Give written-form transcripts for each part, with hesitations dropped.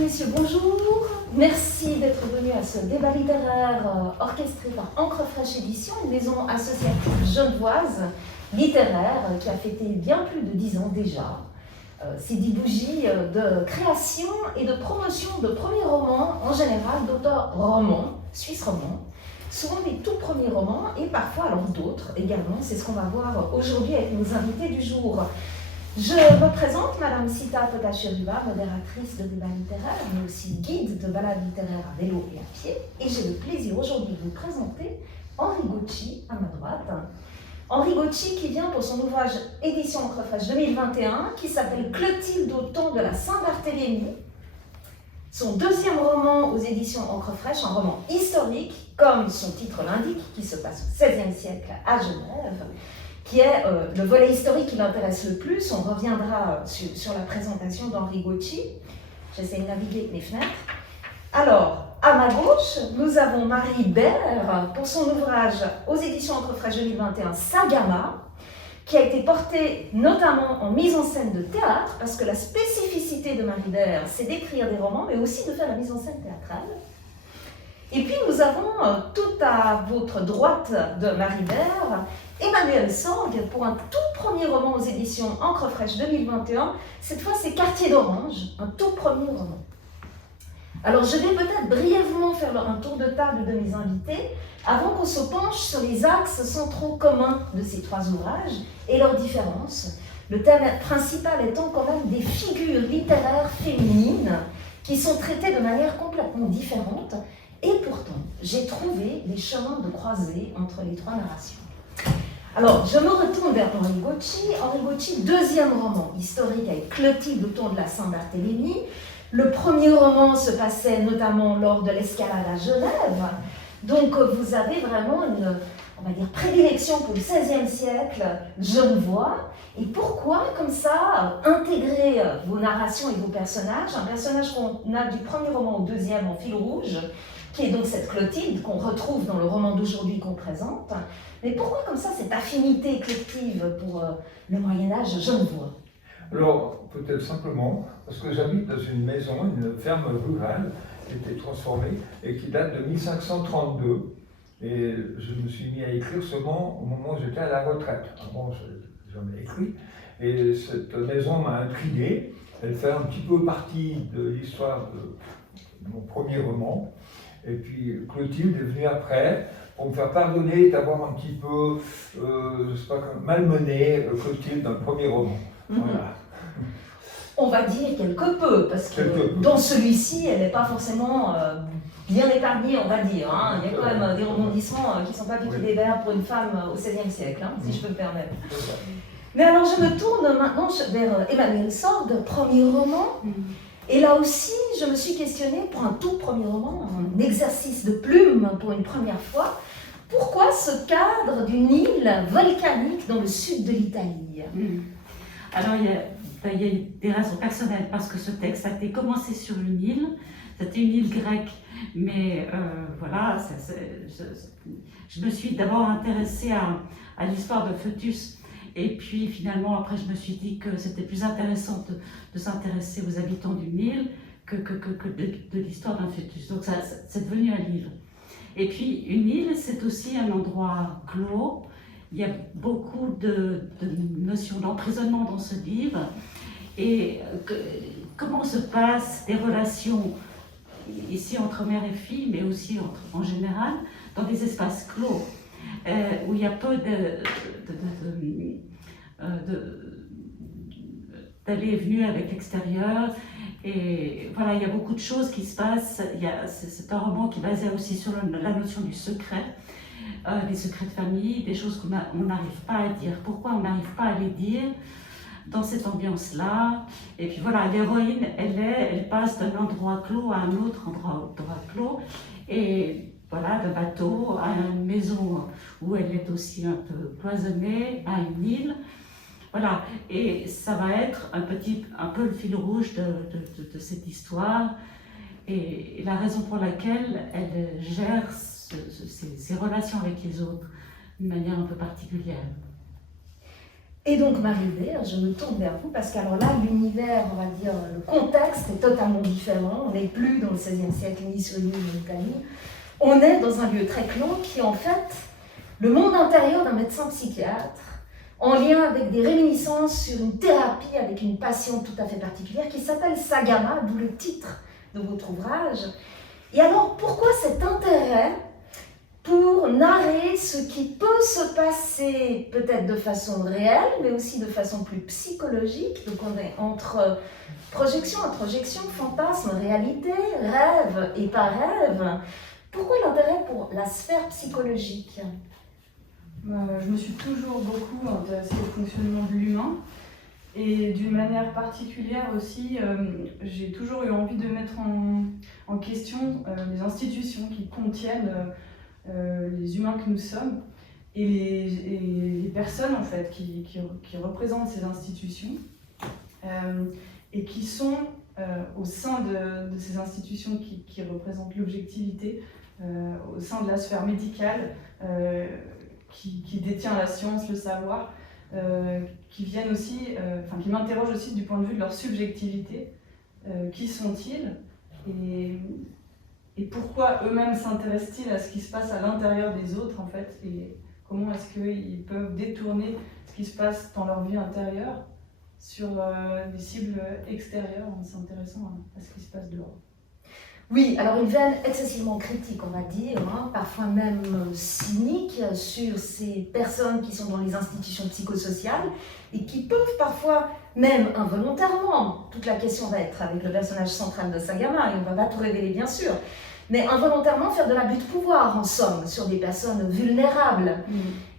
Messieurs, bonjour. Merci d'être venus à ce débat littéraire orchestré par Encre Fraîche Édition, une maison associative genevoise littéraire qui a fêté bien plus de 10 ans déjà. Ses 10 bougies de création et de promotion de premiers romans, en général d'auteurs romans, suisses romans, souvent des tout premiers romans et parfois alors d'autres également. C'est ce qu'on va voir aujourd'hui avec nos invités du jour. Je me présente, Madame Sita Potacheriva, modératrice de débat littéraire, mais aussi guide de balades littéraires à vélo et à pied. Et j'ai le plaisir aujourd'hui de vous présenter Henri Gauchy, à ma droite. Henri Gauchy qui vient pour son ouvrage Édition Encre Fraîche 2021, qui s'appelle Clotilde au temps de la Saint-Barthélemy. Son deuxième roman aux éditions Encre Fraîche, un roman historique, comme son titre l'indique, qui se passe au XVIe siècle à Genève, qui est le volet historique qui m'intéresse le plus. On reviendra sur la présentation d'Henri Gauchy. J'essaie de naviguer avec mes fenêtres. Alors, à ma gauche, nous avons Marie Baird pour son ouvrage aux éditions Encre Fraîche 2021, Sagama, qui a été porté notamment en mise en scène de théâtre, parce que la spécificité de Marie Baird, c'est d'écrire des romans, mais aussi de faire la mise en scène théâtrale. Et puis nous avons tout à votre droite de Marie Baird, Emmanuel Sorgue pour un tout premier roman aux éditions Encre Fraîche 2021. Cette fois, c'est Quartier d'Orange, un tout premier roman. Alors, je vais peut-être brièvement faire un tour de table de mes invités avant qu'on se penche sur les axes centraux communs de ces trois ouvrages et leurs différences. Le thème principal étant quand même des figures littéraires féminines qui sont traitées de manière complètement différente. Et pourtant, j'ai trouvé des chemins de croisée entre les trois narrations. Alors, je me retourne vers Henri Gauchy. Henri Gauchy, deuxième roman historique avec Clotilde au temps de la Saint-Barthélemy. Le premier roman se passait notamment lors de l'escalade à Genève. Donc, vous avez vraiment une, on va dire, prédilection pour le XVIe siècle genevois. Et pourquoi, comme ça, intégrer vos narrations et vos personnages, un personnage qu'on a du premier roman au deuxième en fil rouge, qui est donc cette Clotilde qu'on retrouve dans le roman d'aujourd'hui qu'on présente. Mais pourquoi comme ça cette affinité collective pour le Moyen-Âge genevois? Alors, peut-être simplement, parce que j'habite dans une maison, une ferme rurale, qui a été transformée et qui date de 1532. Et je me suis mis à écrire seulement au moment où j'étais à la retraite. Avant, je n'ai jamais écrit. Et cette maison m'a intrigué. Elle fait un petit peu partie de l'histoire de mon premier roman. Et puis Clotilde est venue après pour me faire pardonner d'avoir un petit peu, je sais pas, malmené Clotilde dans le premier roman. Voilà. On va dire quelque peu, parce que dans celui-ci, elle n'est pas forcément bien épargnée, on va dire. Hein. Il y a quand même des rebondissements qui ne sont pas piqués des verres pour une femme au XVIe siècle, hein, si je peux me permettre. Mais alors je me tourne maintenant vers Emmanuel Sorgue, premier roman. Et là aussi, je me suis questionnée pour un tout premier roman, un exercice de plume pour une première fois, pourquoi ce cadre d'une île volcanique dans le sud de l'Italie? Alors, il y a des raisons personnelles, parce que ce texte a été commencé sur une île, c'était une île grecque, mais voilà, je me suis d'abord intéressée à l'histoire de Foetus, et puis finalement, après, je me suis dit que c'était plus intéressant de s'intéresser aux habitants d'une île que de l'histoire d'un fœtus. Donc, c'est devenu un livre. Et puis, une île, c'est aussi un endroit clos. Il y a beaucoup de notions d'emprisonnement dans ce livre. Et comment se passent des relations, ici entre mère et fille, mais aussi en général, dans des espaces clos, où il y a peu d'aller et venue avec l'extérieur. Et voilà, il y a beaucoup de choses qui se passent. C'est un roman qui est basé aussi sur la notion du secret, des secrets de famille, des choses qu'on n'arrive pas à dire. Pourquoi on n'arrive pas à les dire dans cette ambiance-là? Et puis voilà, l'héroïne, elle passe d'un endroit clos à un autre endroit clos. Et voilà, d'un bateau à une maison où elle est aussi un peu cloisonnée, à une île. Voilà, et ça va être un peu le fil rouge de cette histoire, et la raison pour laquelle elle gère ses relations avec les autres d'une manière un peu particulière. Et donc Marie-Hébert, je me tourne vers vous, parce qu'alors là, l'univers, on va dire, le contexte est totalement différent. On n'est plus dans le XVIe siècle, ni sur l'île ni en Italie. On est dans un lieu très clos qui est en fait le monde intérieur d'un médecin psychiatre, en lien avec des réminiscences sur une thérapie avec une passion tout à fait particulière qui s'appelle Sagama, d'où le titre de votre ouvrage. Et alors, pourquoi cet intérêt pour narrer ce qui peut se passer peut-être de façon réelle, mais aussi de façon plus psychologique? Donc on est entre projection, introjection, fantasme, réalité, rêve et pas rêve. Pourquoi l'intérêt pour la sphère psychologique? Je me suis toujours beaucoup intéressée au fonctionnement de l'humain, et d'une manière particulière aussi, j'ai toujours eu envie de mettre en question les institutions qui contiennent les humains que nous sommes, et les personnes en fait qui représentent ces institutions, et qui sont au sein de ces institutions qui représentent l'objectivité, au sein de la sphère médicale, qui détient la science, le savoir, qui viennent aussi, qui m'interrogent aussi du point de vue de leur subjectivité. Qui sont-ils, et pourquoi eux-mêmes s'intéressent-ils à ce qui se passe à l'intérieur des autres en fait, et comment est-ce qu'ils peuvent détourner ce qui se passe dans leur vie intérieure sur des cibles extérieures en s'intéressant à ce qui se passe dehors. Oui, alors une veine excessivement critique, on va dire, parfois même cynique, sur ces personnes qui sont dans les institutions psychosociales et qui peuvent parfois, même involontairement, toute la question va être avec le personnage central de Sagama, et on ne va pas tout révéler bien sûr, mais involontairement faire de l'abus de pouvoir, en somme, sur des personnes vulnérables.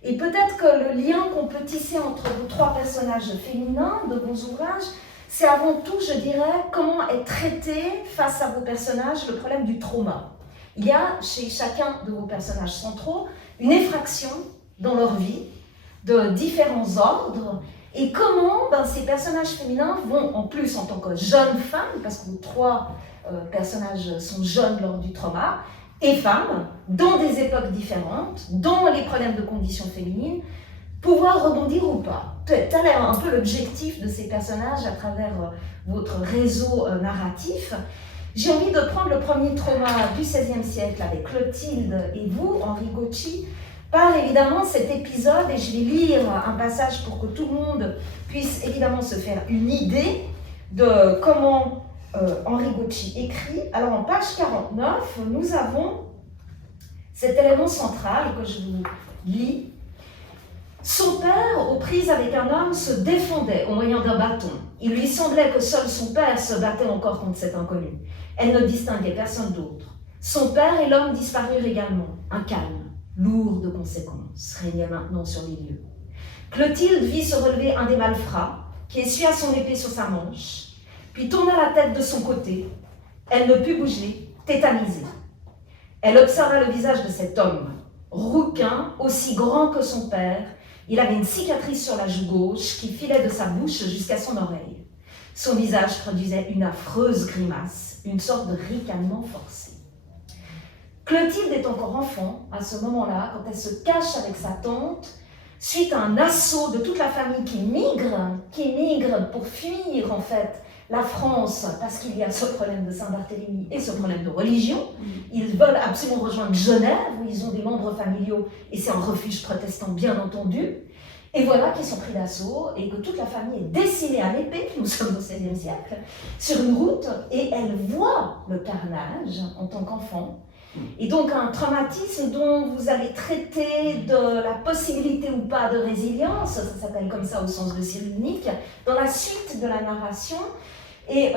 Et peut-être que le lien qu'on peut tisser entre vos trois personnages féminins de vos ouvrages, c'est avant tout, je dirais, comment est traité face à vos personnages le problème du trauma. Il y a chez chacun de vos personnages centraux une effraction dans leur vie, de différents ordres, et comment ces personnages féminins vont, en plus en tant que jeunes femmes, parce que vos trois personnages sont jeunes lors du trauma, et femmes, dans des époques différentes, dans les problèmes de conditions féminines, pouvoir rebondir ou pas. Tel est un peu l'objectif de ces personnages à travers votre réseau narratif. J'ai envie de prendre le premier trauma du XVIe siècle avec Clotilde et vous, Henri Gauchy, par évidemment cet épisode, et je vais lire un passage pour que tout le monde puisse évidemment se faire une idée de comment Henri Gauchy écrit. Alors en page 49, nous avons cet élément central que je vous lis. Son père, aux prises avec un homme, se défendait au moyen d'un bâton. Il lui semblait que seul son père se battait encore contre cet inconnu. Elle ne distinguait personne d'autre. Son père et l'homme disparurent également. Un calme, lourd de conséquences, régnait maintenant sur les lieux. Clotilde vit se relever un des malfrats, qui essuya son épée sur sa manche. puis tourna la tête de son côté. Elle ne put bouger, tétanisée. Elle observa le visage de cet homme, rouquin, aussi grand que son père. Il avait une cicatrice sur la joue gauche qui filait de sa bouche jusqu'à son oreille. Son visage produisait une affreuse grimace, une sorte de ricanement forcé. Clotilde est encore enfant à ce moment-là, quand elle se cache avec sa tante, suite à un assaut de toute la famille qui migre pour fuir en fait la France, parce qu'il y a ce problème de Saint-Barthélemy et ce problème de religion. Ils veulent absolument rejoindre Genève, où ils ont des membres familiaux, et c'est un refuge protestant bien entendu. Et voilà qu'ils sont pris d'assaut et que toute la famille est décimée à l'épée, nous sommes au XVIe siècle, sur une route, et elle voit le carnage en tant qu'enfant. Et donc un traumatisme dont vous allez traiter de la possibilité ou pas de résilience, ça s'appelle comme ça au sens de Cyrulnik, dans la suite de la narration. Et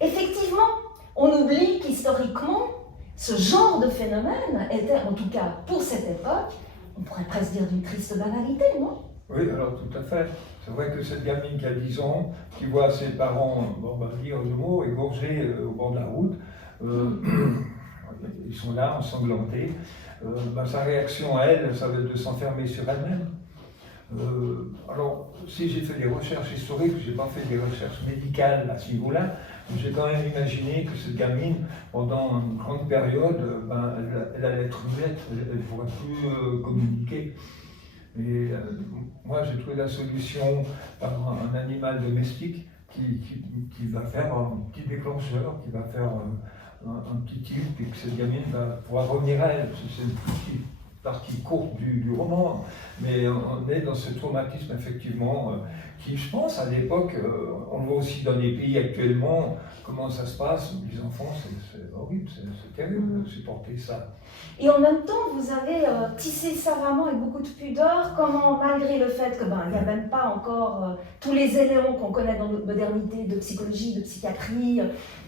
effectivement, on oublie qu'historiquement, ce genre de phénomène était, en tout cas pour cette époque, on pourrait presque dire d'une triste banalité, non? Oui, alors tout à fait. C'est vrai que cette gamine qui a 10 ans, qui voit ses parents, bon, bah, dire le mot, égorgés au bord de la route, ils sont là, ensanglantés, bah, sa réaction à elle, ça va être de s'enfermer sur elle-même. Alors, si j'ai fait des recherches historiques, je n'ai pas fait des recherches médicales à ce niveau-là, j'ai quand même imaginé que cette gamine, pendant une grande période, ben, elle allait être muette, elle ne pourrait plus communiquer. Et moi, j'ai trouvé la solution par un animal domestique qui va faire un petit déclencheur, qui va faire un petit tilt, et que cette gamine va pouvoir revenir à elle. C'est une petite partie courte du roman, mais on est dans ce traumatisme effectivement qui, je pense, à l'époque, on le voit aussi dans les pays actuellement, comment ça se passe, les enfants, c'est horrible, c'est terrible de supporter ça. Et en même temps, vous avez tissé savamment et beaucoup de pudeur, comment, malgré le fait que il n'y a même pas encore tous les éléments qu'on connaît dans notre modernité de psychologie, de psychiatrie,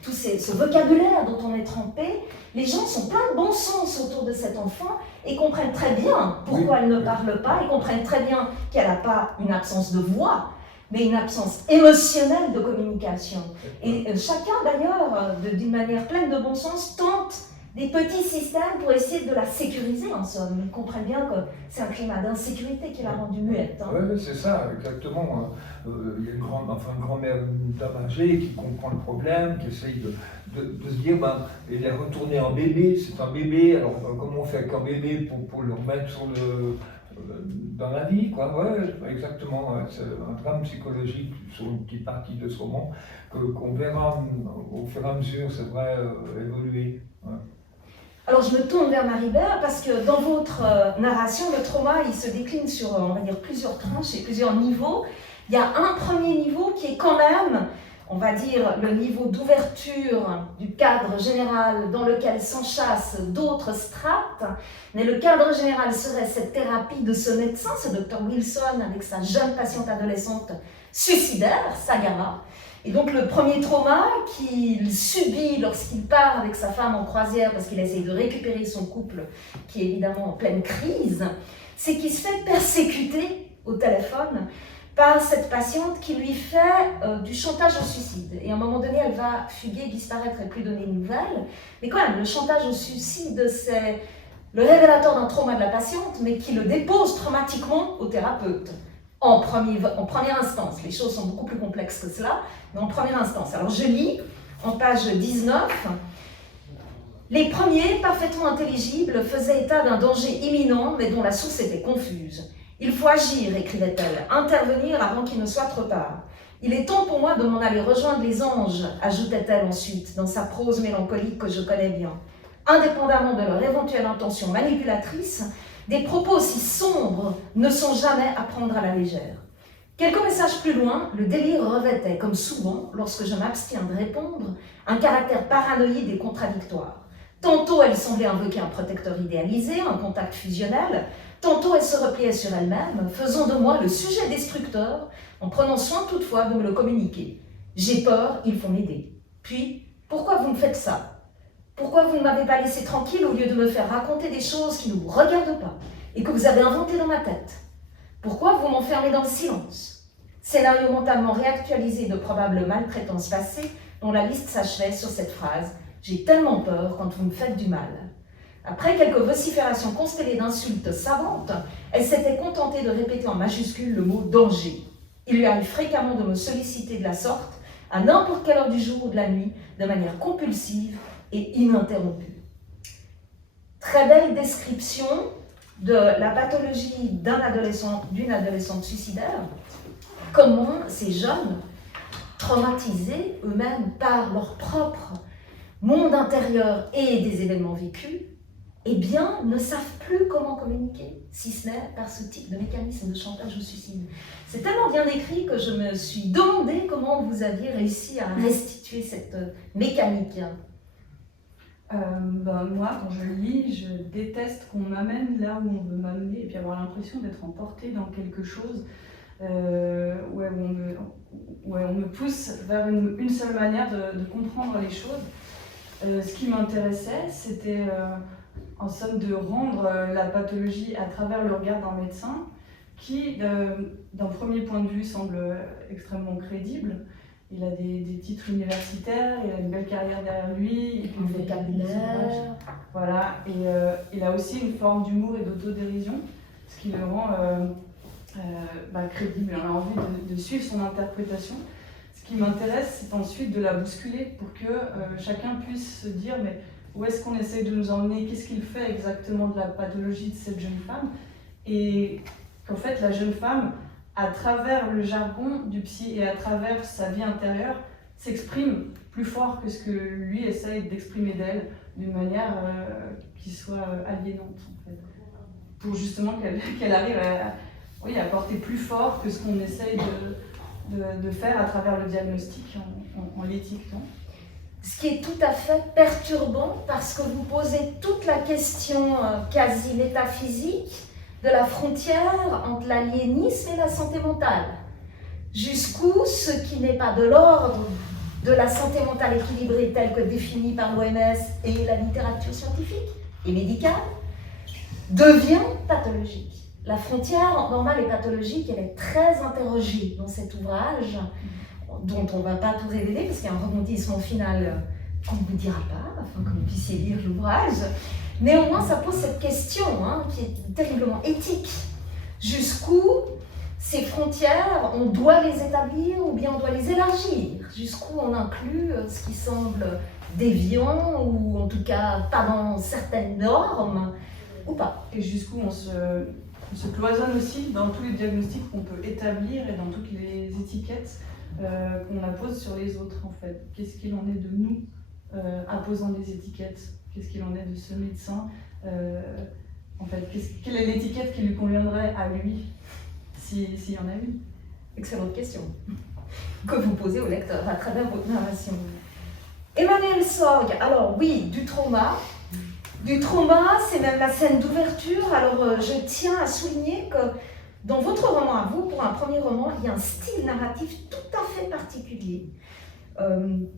tout ce vocabulaire dont on est trempé, les gens sont plein de bon sens autour de cet enfant et comprennent très bien pourquoi elle ne parle pas, et comprennent très bien qu'elle n'a pas une absence de voix, mais une absence émotionnelle de communication. Et chacun, d'ailleurs, d'une manière pleine de bon sens, tente des petits systèmes pour essayer de la sécuriser, en somme. Ils comprennent bien que c'est un climat d'insécurité qui l'a rendue muette. Hein. Oui, c'est ça, exactement. Il y a une grand-mère dame âgée qui comprend le problème, qui essaye de se dire, il est retourné en bébé, c'est un bébé, alors comment on fait avec un bébé pour le remettre dans la vie, quoi. Ouais, exactement. Ouais. C'est un drame psychologique sur une petite partie de ce roman qu'on verra au fur et à mesure, c'est vrai, évoluer. Ouais. Alors je me tourne vers Marie-Bert parce que dans votre narration, le trauma, il se décline sur, on va dire, plusieurs tranches et plusieurs niveaux. Il y a un premier niveau qui est quand même, on va dire, le niveau d'ouverture du cadre général dans lequel s'enchassent d'autres strates. Mais le cadre général serait cette thérapie de ce médecin, ce Dr Wilson, avec sa jeune patiente adolescente suicidaire, Sagara. Et donc le premier trauma qu'il subit lorsqu'il part avec sa femme en croisière parce qu'il essaye de récupérer son couple qui est évidemment en pleine crise, c'est qu'il se fait persécuter au téléphone par cette patiente qui lui fait du chantage au suicide. Et à un moment donné, elle va fuguer, disparaître et plus donner de nouvelles. Mais quand même, le chantage au suicide, c'est le révélateur d'un trauma de la patiente, mais qui le dépose traumatiquement au thérapeute. En première instance, les choses sont beaucoup plus complexes que cela, mais en première instance. Alors je lis en page 19, les premiers, parfaitement intelligibles, faisaient état d'un danger imminent, mais dont la source était confuse. Il faut agir, écrivait-elle, intervenir avant qu'il ne soit trop tard. Il est temps pour moi de m'en aller rejoindre les anges, ajoutait-elle ensuite, dans sa prose mélancolique que je connais bien. Indépendamment de leur éventuelle intention manipulatrice, des propos si sombres ne sont jamais à prendre à la légère. Quelques messages plus loin, le délire revêtait, comme souvent, lorsque je m'abstiens de répondre, un caractère paranoïde et contradictoire. Tantôt elle semblait invoquer un protecteur idéalisé, un contact fusionnel, tantôt elle se repliait sur elle-même, faisant de moi le sujet destructeur, en prenant soin toutefois de me le communiquer. J'ai peur, il faut m'aider. Puis, pourquoi vous me faites ça ? Pourquoi vous ne m'avez pas laissé tranquille au lieu de me faire raconter des choses qui ne vous regardent pas et que vous avez inventées dans ma tête ? Pourquoi vous m'enfermez dans le silence ? scénario mentalement réactualisé de probables maltraitances passées, dont la liste s'achevait sur cette phrase « J'ai tellement peur quand vous me faites du mal ». Après quelques vociférations constellées d'insultes savantes, elle s'était contentée de répéter en majuscule le mot « danger ». Il lui arrive fréquemment de me solliciter de la sorte, à n'importe quelle heure du jour ou de la nuit, de manière compulsive et ininterrompue. Très belle description de la pathologie d'une adolescente suicidaire, comment ces jeunes, traumatisés eux-mêmes par leur propre monde intérieur et des événements vécus, eh bien, ne savent plus comment communiquer, si ce n'est par ce type de mécanisme de chantage au suicide. C'est tellement bien écrit que je me suis demandé comment vous aviez réussi à restituer cette mécanique. Moi, quand je lis, je déteste qu'on m'amène là où on veut m'amener et puis avoir l'impression d'être emportée dans quelque chose où on me pousse vers une seule manière de comprendre les choses. Ce qui m'intéressait, c'était en somme de rendre la pathologie à travers le regard d'un médecin qui, d'un premier point de vue, semble extrêmement crédible. Il a des titres universitaires, il a une belle carrière derrière lui, Un vocabulaire. Voilà, et il a aussi une forme d'humour et d'autodérision, ce qui le rend crédible. On a envie de suivre son interprétation. Ce qui m'intéresse, c'est ensuite de la bousculer pour que chacun puisse se dire mais où est-ce qu'on essaye de nous emmener, qu'est-ce qu'il fait exactement de la pathologie de cette jeune femme, et qu'en fait la jeune femme, à travers le jargon du psy et à travers sa vie intérieure, s'exprime plus fort que ce que lui essaye d'exprimer d'elle d'une manière qui soit aliénante en fait. Pour justement qu'elle arrive à porter plus fort que ce qu'on essaye de faire à travers le diagnostic en l'étiquetant. Ce qui est tout à fait perturbant parce que vous posez toute la question quasi métaphysique de la frontière entre l'aliénisme et la santé mentale. Jusqu'où ce qui n'est pas de l'ordre de la santé mentale équilibrée telle que définie par l'OMS et la littérature scientifique et médicale devient pathologique. La frontière normale et pathologique, elle est très interrogée dans cet ouvrage, dont on ne va pas tout révéler parce qu'il y a un rebondissement final qu'on ne vous dira pas, afin que vous puissiez lire l'ouvrage. Néanmoins, ça pose cette question qui est terriblement éthique. Jusqu'où ces frontières, on doit les établir ou bien on doit les élargir? Jusqu'où on inclut ce qui semble déviant ou en tout cas pas dans certaines normes ou pas? Et jusqu'où on se cloisonne aussi dans tous les diagnostics qu'on peut établir et dans toutes les étiquettes qu'on appose sur les autres en fait. Qu'est-ce qu'il en est de nous apposant des étiquettes? Qu'est-ce qu'il en est de ce médecin en fait, quelle est l'étiquette qui lui conviendrait à lui s'il y en a une? Excellente question que vous posez au lecteur à travers votre narration. Emmanuel Sorg, alors oui, du trauma, c'est même la scène d'ouverture. Alors je tiens à souligner que dans votre roman à vous, pour un premier roman, il y a un style narratif tout à fait particulier,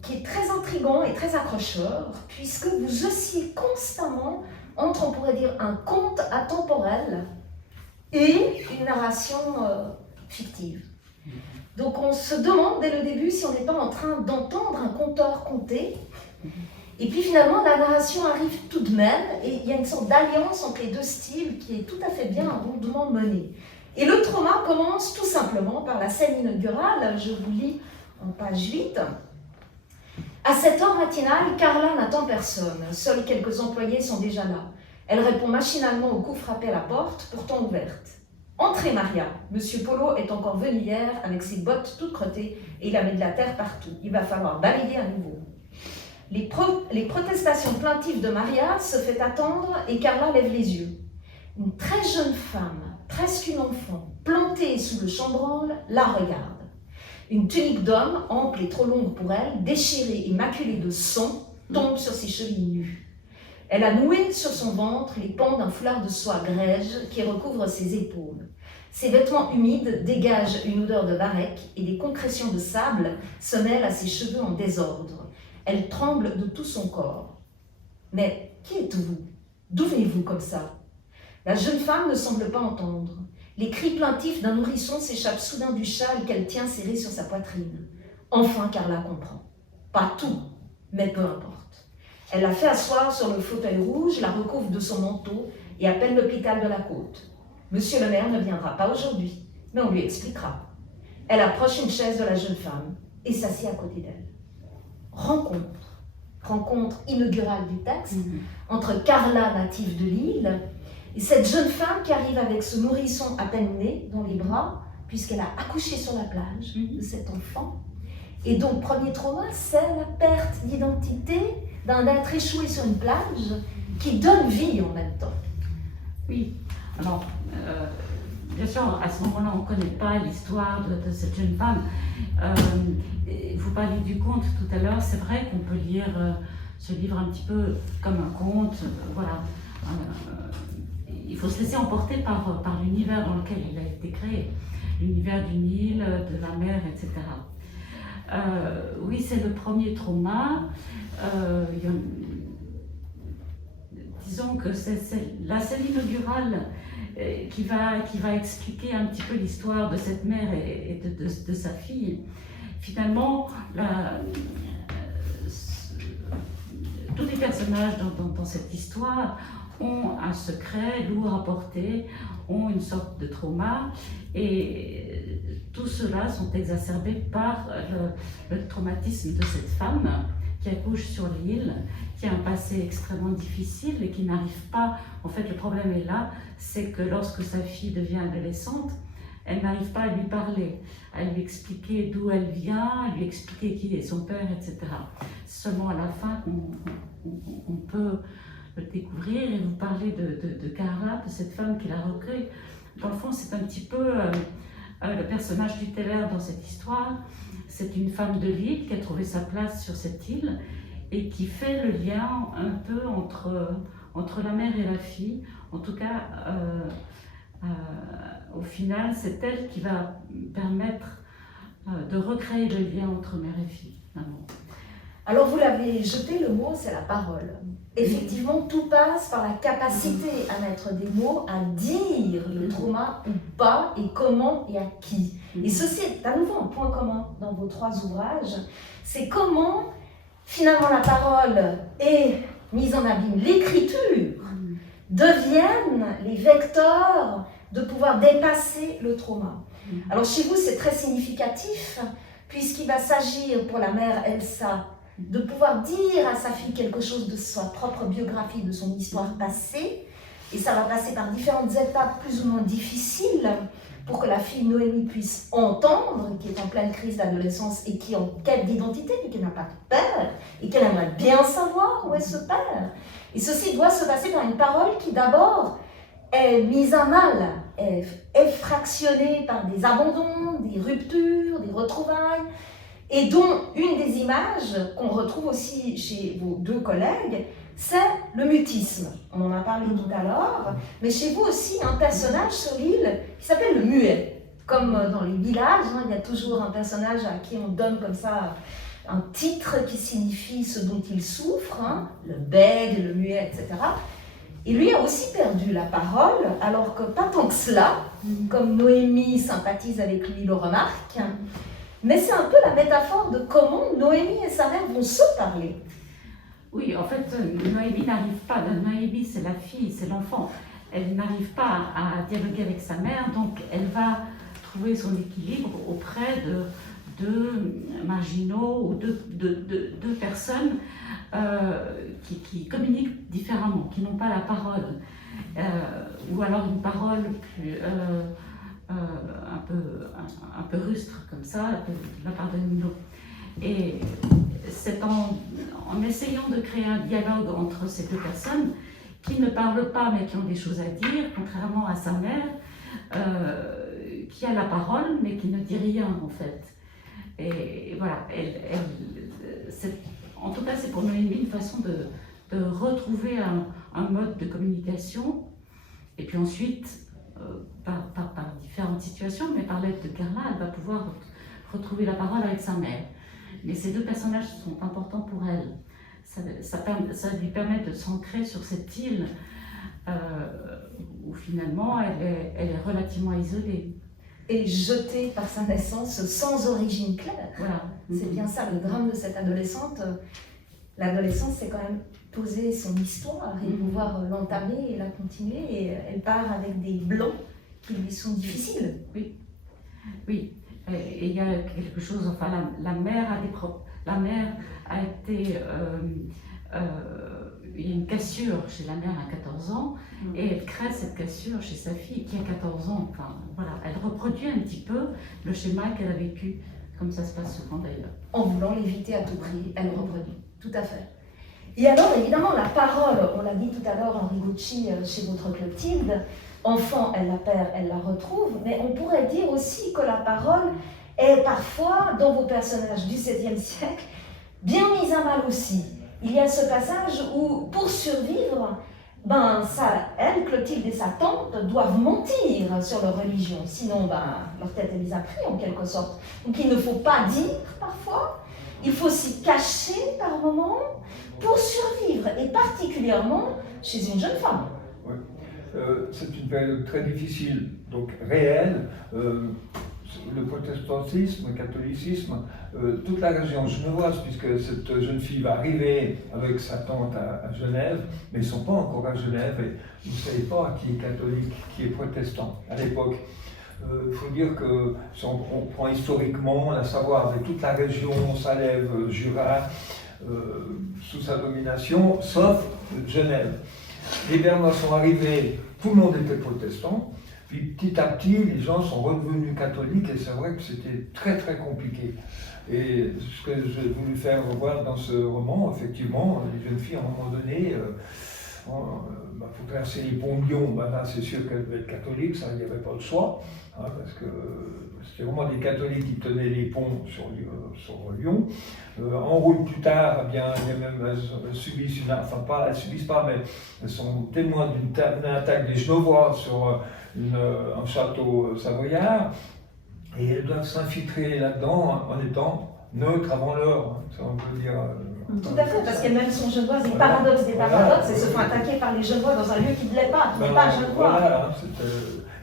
qui est très intriguant et très accrocheur, puisque vous oscillez constamment entre, on pourrait dire, un conte atemporel et une narration fictive. Donc on se demande dès le début si on n'est pas en train d'entendre un conteur conter. Et puis finalement, la narration arrive tout de même, et il y a une sorte d'alliance entre les deux styles qui est tout à fait bien rondement menée. Et le trauma commence tout simplement par la scène inaugurale, je vous lis en page 8. À cette heure matinale, Carla n'attend personne. Seuls quelques employés sont déjà là. Elle répond machinalement au coup frappé à la porte, pourtant ouverte. « Entrez, Maria. Monsieur Polo est encore venu hier avec ses bottes toutes crottées et il a mis de la terre partout. Il va falloir balayer à nouveau. » Les protestations plaintives de Maria se fait attendre et Carla lève les yeux. Une très jeune femme, presque une enfant, plantée sous le chambranle, la regarde. Une tunique d'homme, ample et trop longue pour elle, déchirée et maculée de sang, tombe sur ses chevilles nues. Elle a noué sur son ventre les pans d'un foulard de soie grège qui recouvre ses épaules. Ses vêtements humides dégagent une odeur de varech et des concrétions de sable se mêlent à ses cheveux en désordre. Elle tremble de tout son corps. « Mais qui êtes-vous? D'où venez-vous comme ça ?» La jeune femme ne semble pas entendre. Les cris plaintifs d'un nourrisson s'échappent soudain du châle qu'elle tient serré sur sa poitrine. Enfin, Carla comprend. Pas tout, mais peu importe. Elle la fait asseoir sur le fauteuil rouge, la recouvre de son manteau et appelle l'hôpital de la côte. Monsieur le maire ne viendra pas aujourd'hui, mais on lui expliquera. Elle approche une chaise de la jeune femme et s'assied à côté d'elle. Rencontre inaugurale du texte entre Carla, native de l'île, et cette jeune femme qui arrive avec ce nourrisson à peine né dans les bras, puisqu'elle a accouché sur la plage de cet enfant. Et donc, premier trauma, c'est la perte d'identité d'un être échoué sur une plage qui donne vie en même temps. Oui, alors, bien sûr, à ce moment-là, on ne connaît pas l'histoire de cette jeune femme. Vous parliez du conte tout à l'heure, c'est vrai qu'on peut lire ce livre un petit peu comme un conte, voilà. Il faut se laisser emporter par l'univers dans lequel il a été créé, l'univers du Nil, de la mer, etc. Oui, c'est le premier trauma. Disons que c'est la scène inaugurale qui va expliquer un petit peu l'histoire de cette mère et de sa fille. Finalement, tous les personnages dans cette histoire ont un secret lourd à porter, ont une sorte de trauma, et tout cela sont exacerbés par le traumatisme de cette femme qui accouche sur l'île, qui a un passé extrêmement difficile et qui n'arrive pas, en fait le problème est là, c'est que lorsque sa fille devient adolescente, elle n'arrive pas à lui parler, à lui expliquer d'où elle vient, à lui expliquer qui est son père, etc. Seulement à la fin on peut le découvrir et vous parler de Carla, de cette femme qui l'a recueillie. Dans le fond, c'est un petit peu le personnage tutélaire dans cette histoire. C'est une femme de l'île qui a trouvé sa place sur cette île et qui fait le lien un peu entre la mère et la fille. En tout cas, au final, c'est elle qui va permettre de recréer le lien entre mère et fille. Vraiment. Alors vous l'avez jeté, le mot, c'est la parole. Effectivement, tout passe par la capacité à mettre des mots, à dire le trauma ou pas, et comment et à qui. Et ceci est à nouveau un point commun dans vos trois ouvrages, c'est comment finalement la parole est mise en abîme, l'écriture deviennent les vecteurs de pouvoir dépasser le trauma. Alors chez vous, c'est très significatif, puisqu'il va s'agir pour la mère Elsa de pouvoir dire à sa fille quelque chose de sa propre biographie, de son histoire passée, et ça va passer par différentes étapes plus ou moins difficiles pour que la fille Noémie puisse entendre, qui est en pleine crise d'adolescence et qui est en quête d'identité, et qui n'a pas de père, et qu'elle aimerait bien savoir où est ce père. Et ceci doit se passer par une parole qui d'abord est mise à mal, est fractionnée par des abandons, des ruptures, des retrouvailles, et dont une des images qu'on retrouve aussi chez vos deux collègues, c'est le mutisme. On en a parlé tout à l'heure, mais chez vous aussi un personnage sur l'île qui s'appelle le muet. Comme dans les villages, il y a toujours un personnage à qui on donne comme ça un titre qui signifie ce dont il souffre, le bègue, le muet, etc. Et lui a aussi perdu la parole, alors que pas tant que cela, comme Noémie sympathise avec lui, le remarque. Mais c'est un peu la métaphore de comment Noémie et sa mère vont se parler. Oui, en fait, Noémie n'arrive pas. Noémie, c'est la fille, c'est l'enfant. Elle n'arrive pas à dialoguer avec sa mère, donc elle va trouver son équilibre auprès de marginaux ou de personnes qui communiquent différemment, qui n'ont pas la parole. Ou alors une parole plus... un peu rustre comme ça, de la part de Nino. Et c'est en essayant de créer un dialogue entre ces deux personnes qui ne parlent pas mais qui ont des choses à dire, contrairement à sa mère, qui a la parole mais qui ne dit rien en fait. Et voilà, en tout cas c'est pour Noémie une façon de retrouver un mode de communication. Et puis ensuite, par différentes situations, mais par l'aide de Carla, elle va pouvoir retrouver la parole avec sa mère. Mais ces deux personnages sont importants pour elle. Ça lui permet de s'ancrer sur cette île où finalement elle est relativement isolée. Et jetée par sa naissance sans origine claire. Voilà. C'est bien ça, le drame de cette adolescente. L'adolescence, c'est quand même poser son histoire et pouvoir l'entamer et la continuer. Et elle part avec des blancs qui lui sont difficiles. Oui. Et il y a quelque chose, enfin, la mère a été. Il y a une cassure chez la mère à 14 ans, et elle crée cette cassure chez sa fille qui a 14 ans. Enfin, voilà, elle reproduit un petit peu le schéma qu'elle a vécu, comme ça se passe souvent d'ailleurs. En voulant l'éviter à tout prix, elle reproduit, tout à fait. Et alors, évidemment, la parole, on l'a dit tout à l'heure, Henri Gucci, chez votre Clotilde, enfant, elle la perd, elle la retrouve, mais on pourrait dire aussi que la parole est parfois, dans vos personnages du XVIIe siècle, bien mise à mal aussi. Il y a ce passage où, pour survivre, elle, Clotilde et sa tante, doivent mentir sur leur religion, sinon leur tête est mise à prix en quelque sorte. Donc il ne faut pas dire parfois, il faut s'y cacher par moments pour survivre, et particulièrement chez une jeune femme. Oui. C'est une période très difficile, donc réelle. Le protestantisme, le catholicisme, toute la région genevoise, puisque cette jeune fille va arriver avec sa tante à Genève, mais ils ne sont pas encore à Genève et vous ne savez pas qui est catholique, qui est protestant à l'époque. Il faut dire que si on prend historiquement, la Savoie avait toute la région, Salève, Jura, sous sa domination, sauf Genève. Les Bernois sont arrivés, tout le monde était protestant. Puis petit à petit, les gens sont redevenus catholiques et c'est vrai que c'était très très compliqué. Et ce que j'ai voulu faire voir dans ce roman, effectivement, les jeunes filles à un moment donné, faut traverser les ponts de Lyon, là c'est sûr qu'elles devaient être catholiques, ça il n'y avait pas le choix, hein, parce que c'était vraiment des catholiques qui tenaient les ponts sur Lyon. En route plus tard, eh bien, il y a même, elles subissent elles subissent pas, mais elles sont témoins d'une attaque des Genevois sur un château savoyard, et elles doivent s'infiltrer là-dedans en étant neutres avant l'heure, ça on peut dire. Tout à fait, parce qu'elles-mêmes sont genevoises, des paradoxes des paradoxes, elles se font attaquer par les Genevois dans un lieu qui ne l'est pas, qui n'est pas genevois. Voilà,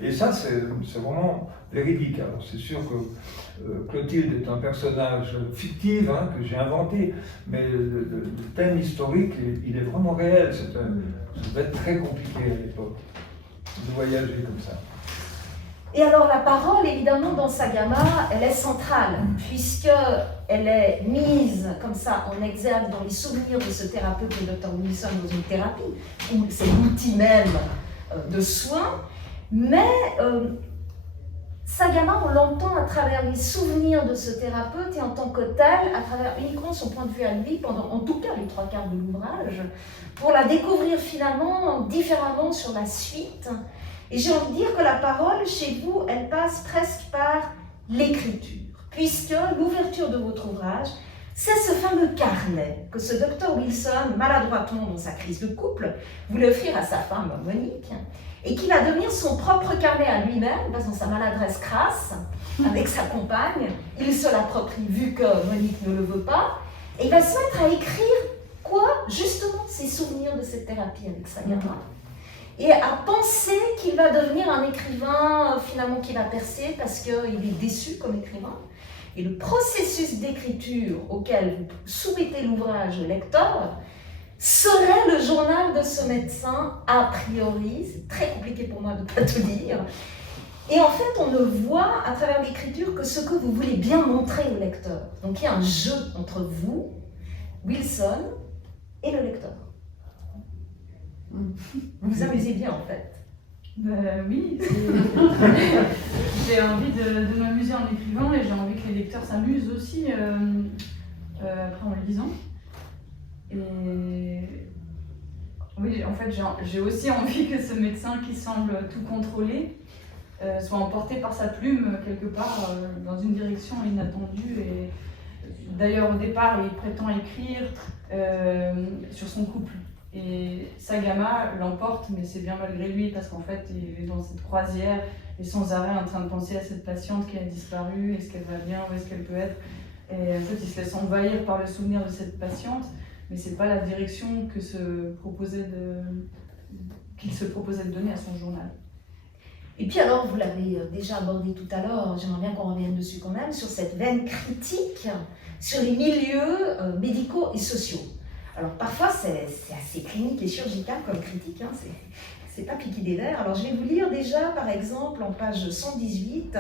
et ça c'est vraiment véridique. Alors c'est sûr que Clotilde est un personnage fictif que j'ai inventé, mais le thème historique, il est vraiment réel. Ça devait être très compliqué à l'époque de voyager comme ça. Et alors la parole, évidemment, dans Sagama, elle est centrale, puisqu'elle est mise comme ça en exergue dans les souvenirs de ce thérapeute, le Dr Wilson, dans une thérapie, où c'est l'outil même de soins, mais Sagama, on l'entend à travers les souvenirs de ce thérapeute et en tant que tel, à travers uniquement son point de vue à lui, pendant en tout cas les 3/4 de l'ouvrage, pour la découvrir finalement différemment sur la suite. Et j'ai envie de dire que la parole, chez vous, elle passe presque par l'écriture, puisque l'ouverture de votre ouvrage, c'est ce fameux carnet que ce Dr Wilson, maladroitement dans sa crise de couple, voulait offrir à sa femme Monique, et qui va devenir son propre carnet à lui-même, dans sa maladresse crasse, avec sa compagne. Il se l'approprie vu que Monique ne le veut pas, et il va se mettre à écrire quoi? Justement, ses souvenirs de cette thérapie avec Sagama. Et à penser qu'il va devenir un écrivain finalement qui va percer parce qu'il est déçu comme écrivain. Et le processus d'écriture auquel vous soumettez l'ouvrage au lecteur serait le journal de ce médecin a priori. C'est très compliqué pour moi de ne pas te dire. Et en fait, on ne voit à travers l'écriture que ce que vous voulez bien montrer au lecteur. Donc il y a un jeu entre vous, Wilson, et le lecteur. Vous vous amusez bien en fait. Oui, j'ai envie de m'amuser en écrivant et j'ai envie que les lecteurs s'amusent aussi après en le lisant. Et oui, en fait, j'ai aussi envie que ce médecin qui semble tout contrôler soit emporté par sa plume quelque part dans une direction inattendue. Et d'ailleurs, au départ, il prétend écrire sur son couple. Et Sagama l'emporte, mais c'est bien malgré lui, parce qu'en fait, il est dans cette croisière et sans arrêt en train de penser à cette patiente qui a disparu, est-ce qu'elle va bien, où est-ce qu'elle peut être. Et en fait, il se laisse envahir par le souvenir de cette patiente, mais c'est pas la direction qu'il se proposait de donner à son journal. Et puis alors, vous l'avez déjà abordé tout à l'heure, j'aimerais bien qu'on revienne dessus quand même, sur cette veine critique sur les milieux médicaux et sociaux. Alors parfois c'est assez clinique et chirurgical comme critique, hein, c'est pas piqué des verres. Alors je vais vous lire déjà par exemple en page 118,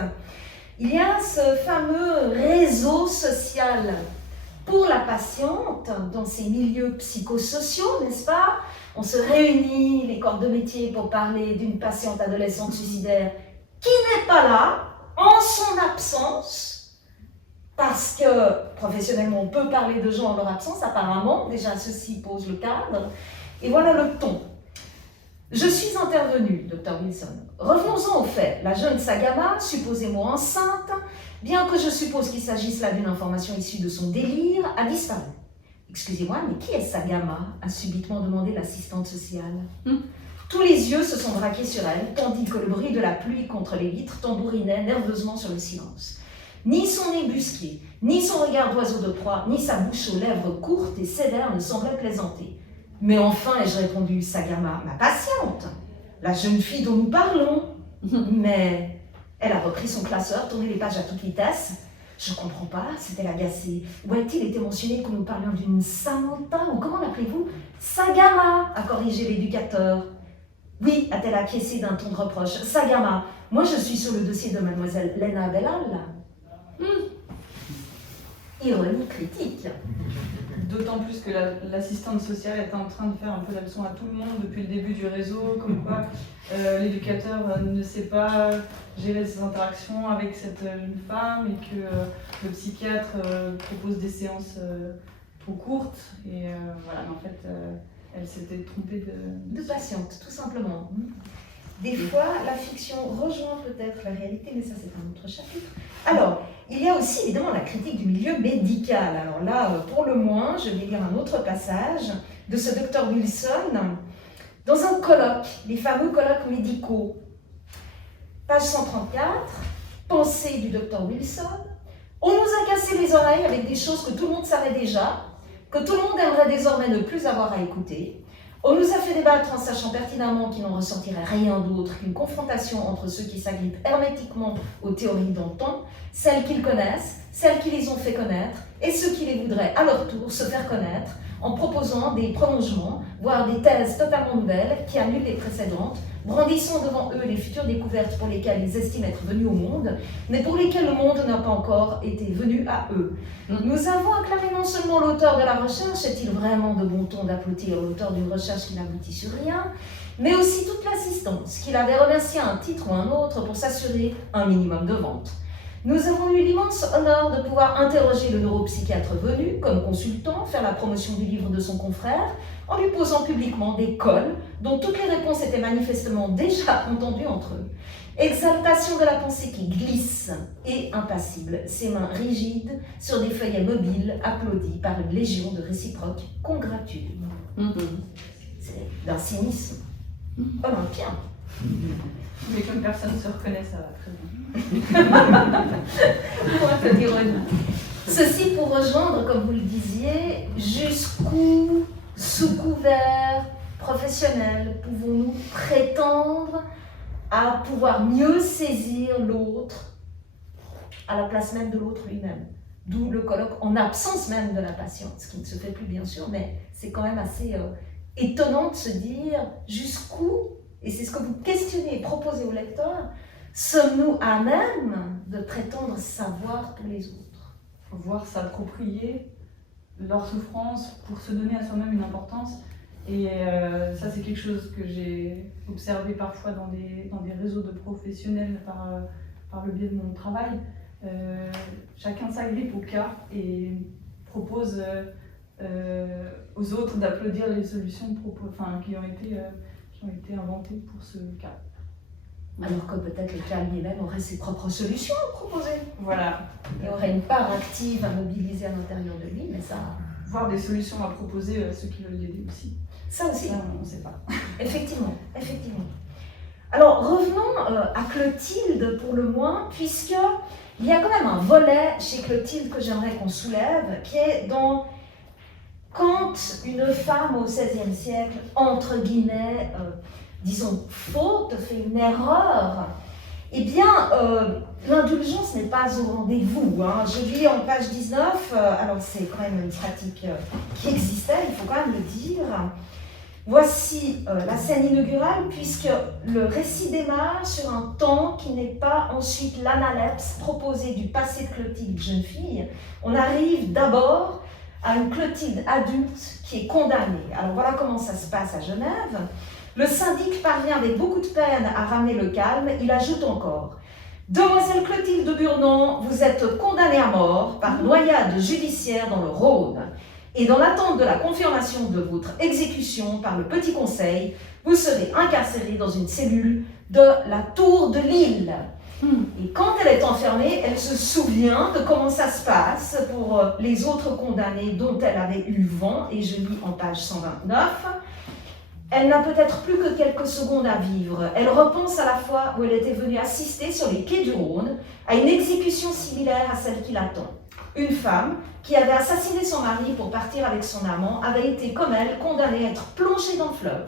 il y a ce fameux réseau social pour la patiente dans ces milieux psychosociaux, n'est-ce pas? On se réunit, les corps de métier, pour parler d'une patiente adolescente suicidaire qui n'est pas là, en son absence, parce que professionnellement on peut parler de gens en leur absence, apparemment, déjà ceci pose le cadre, et voilà le ton. Je suis intervenue, Dr Wilson. Revenons-en au fait. La jeune Sagama, supposément enceinte, bien que je suppose qu'il s'agisse là d'une information issue de son délire, a disparu. Excusez-moi, mais qui est Sagama? A subitement demandé l'assistante sociale. Tous les yeux se sont braqués sur elle, tandis que le bruit de la pluie contre les vitres tambourinait nerveusement sur le silence. Ni son nez busqué, ni son regard d'oiseau de proie, ni sa bouche aux lèvres courtes et sévères ne semblaient plaisanter. Mais enfin, ai-je répondu, Sagama, ma patiente, la jeune fille dont nous parlons. Mais elle a repris son classeur, tourné les pages à toute vitesse. Je comprends pas, s'est-elle agacée. Où a-t-il été mentionné que nous parlions d'une Samantha, ou comment l'appelez-vous? Sagama, a corrigé l'éducateur. Oui, a-t-elle acquiescé d'un ton de reproche. Sagama, moi je suis sur le dossier de mademoiselle Lena Bellal. Ironie critique. D'autant plus que l'assistante sociale était en train de faire un peu la leçon à tout le monde depuis le début du réseau, comme quoi l'éducateur ne sait pas gérer ses interactions avec cette jeune femme et que le psychiatre propose des séances trop courtes. Et voilà, mais en fait, elle s'était trompée de patiente, tout simplement. Des fois, la fiction rejoint peut-être la réalité, mais ça c'est un autre chapitre. Alors, il y a aussi évidemment la critique du milieu médical. Alors là, pour le moins, je vais lire un autre passage de ce docteur Wilson dans un colloque, les fameux colloques médicaux. Page 134, pensée du docteur Wilson. On nous a cassé les oreilles avec des choses que tout le monde savait déjà, que tout le monde aimerait désormais ne plus avoir à écouter. On nous a fait débattre en sachant pertinemment qu'il n'en ressortirait rien d'autre qu'une confrontation entre ceux qui s'agrippent hermétiquement aux théories d'antan, celles qu'ils connaissent, celles qui les ont fait connaître, et ceux qui les voudraient à leur tour se faire connaître en proposant des prolongements, voire des thèses totalement nouvelles qui annulent les précédentes, brandissant devant eux les futures découvertes pour lesquelles ils estiment être venus au monde, mais pour lesquelles le monde n'a pas encore été venu à eux. Nous avons acclamé non seulement l'auteur de la recherche, est-il vraiment de bon ton d'applaudir l'auteur d'une recherche qui n'aboutit sur rien, mais aussi toute l'assistance, qui l'avait remercié à un titre ou un autre pour s'assurer un minimum de vente. Nous avons eu l'immense honneur de pouvoir interroger le neuropsychiatre venu, comme consultant, faire la promotion du livre de son confrère, en lui posant publiquement des colles dont toutes les réponses étaient manifestement déjà entendues entre eux. Exaltation de la pensée qui glisse et impassible, ses mains rigides sur des feuillets mobiles applaudis par une légion de réciproques congratulés. C'est d'un cynisme olympien. Mais comme personne ne se reconnaît, ça va très bien. Pour un peu d'ironie. Ceci pour rejoindre, comme vous le disiez, jusqu'où, sous couvert professionnel, pouvons-nous prétendre à pouvoir mieux saisir l'autre à la place même de l'autre lui-même. D'où le colloque en absence même de la patiente, ce qui ne se fait plus bien sûr, mais c'est quand même assez étonnant de se dire jusqu'où, et c'est ce que vous questionnez et proposez au lecteur, sommes-nous à même de prétendre savoir tous les autres? Pouvoir s'approprier leur souffrance pour se donner à soi-même une importance. Et ça, c'est quelque chose que j'ai observé parfois dans des réseaux de professionnels par le biais de mon travail. Chacun s'agrippe au cas et propose aux autres d'applaudir les solutions qui ont été inventées pour ce cas. Alors que peut-être le cas lui-même aurait ses propres solutions à proposer. Voilà. Il aurait une part active à mobiliser à l'intérieur de lui, mais ça... Voir des solutions à proposer à ceux qui veulent l'aider aussi. Ça aussi. Ça, on ne sait pas. Effectivement, effectivement. Alors revenons à Clotilde pour le moins, puisqu'il y a quand même un volet chez Clotilde que j'aimerais qu'on soulève, qui est dans quand une femme au XVIe siècle, entre guillemets, disons, faute, fait une erreur, eh bien, l'indulgence n'est pas au rendez-vous. Hein. Je lis en page 19, alors c'est quand même une pratique qui existait, il faut quand même le dire. Voici la scène inaugurale, puisque le récit démarre sur un temps qui n'est pas ensuite l'analepse proposée du passé de Clotilde, jeune fille. On arrive d'abord à une Clotilde adulte qui est condamnée. Alors voilà comment ça se passe à Genève. Le syndic parvient avec beaucoup de peine à ramener le calme. Il ajoute encore « Demoiselle Clotilde de Burnand, vous êtes condamnée à mort par noyade judiciaire dans le Rhône. Et dans l'attente de la confirmation de votre exécution par le Petit Conseil, vous serez incarcérée dans une cellule de la Tour de Lille. » Et quand elle est enfermée, elle se souvient de comment ça se passe pour les autres condamnés dont elle avait eu vent, et je lis en page 129. Elle n'a peut-être plus que quelques secondes à vivre. Elle repense à la fois où elle était venue assister sur les quais du Rhône à une exécution similaire à celle qui l'attend. Une femme qui avait assassiné son mari pour partir avec son amant avait été, comme elle, condamnée à être plongée dans le fleuve.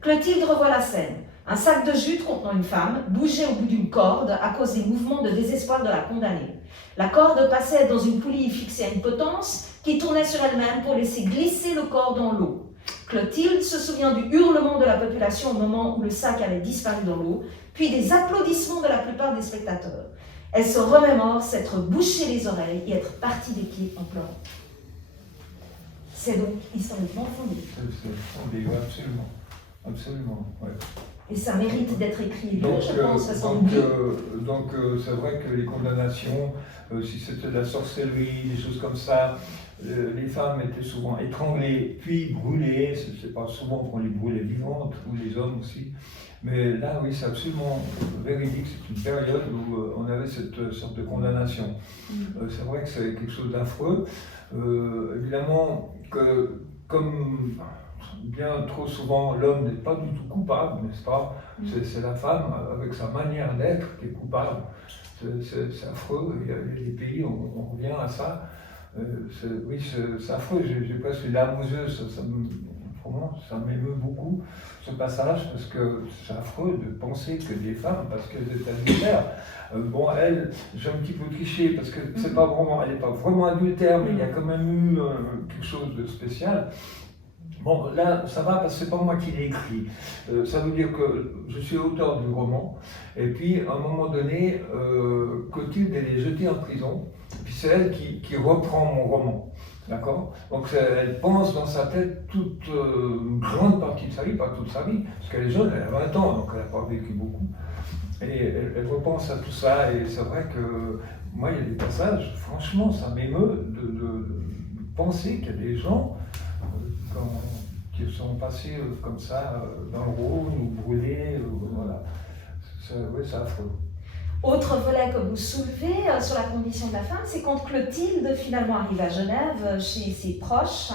Clotilde revoit la scène. Un sac de jute contenant une femme bougeait au bout d'une corde à cause des mouvements de désespoir de la condamnée. La corde passait dans une poulie fixée à une potence qui tournait sur elle-même pour laisser glisser le corps dans l'eau. Clotilde se souvient du hurlement de la population au moment où le sac avait disparu dans l'eau, puis des applaudissements de la plupart des spectateurs. Elle se remémore s'être bouché les oreilles et être partie des pieds en pleurant. C'est donc historiquement fondé. C'est fondé, oui, absolument. Absolument, ouais. Et ça mérite d'être écrit, Donc, je pense, parce c'est vrai que les condamnations, si c'était de la sorcellerie, des choses comme ça, les femmes étaient souvent étranglées, puis brûlées. C'est pas souvent qu'on les brûlait vivantes, ou les hommes aussi. Mais là, oui, c'est absolument véridique. C'est une période où on avait cette sorte de condamnation. C'est vrai que c'est quelque chose d'affreux. Évidemment, que comme bien trop souvent, l'homme n'est pas du tout coupable, n'est-ce pas? C'est la femme, avec sa manière d'être, qui est coupable. C'est affreux. Il y a des pays, on revient à ça. Oui, c'est affreux. J'ai presque une larme aux yeux. Ça m'émeut beaucoup, ce passage, parce que c'est affreux de penser que des femmes, parce qu'elles étaient adultères, bon, elle, j'ai un petit peu triché, parce que c'est pas vraiment, elle n'est pas vraiment adultère, mais il y a quand même eu quelque chose de spécial. Bon, là, ça va parce que c'est pas moi qui l'ai écrit. Ça veut dire que je suis auteur du roman, et puis à un moment donné, Clotilde, elle est jetée en prison, et puis c'est elle qui reprend mon roman. D'accord? Donc elle pense dans sa tête toute une grande partie de sa vie, pas toute sa vie, parce qu'elle est jeune, elle a 20 ans, donc elle n'a pas vécu beaucoup. Et elle repense à tout ça, et c'est vrai que moi, il y a des passages, franchement, ça m'émeut de penser qu'il y a des gens qui sont passés comme ça dans le Rhône, ou brûlés, voilà. Oui, c'est affreux. Autre volet que vous soulevez sur la condition de la femme, c'est quand Clotilde finalement arrive à Genève chez ses proches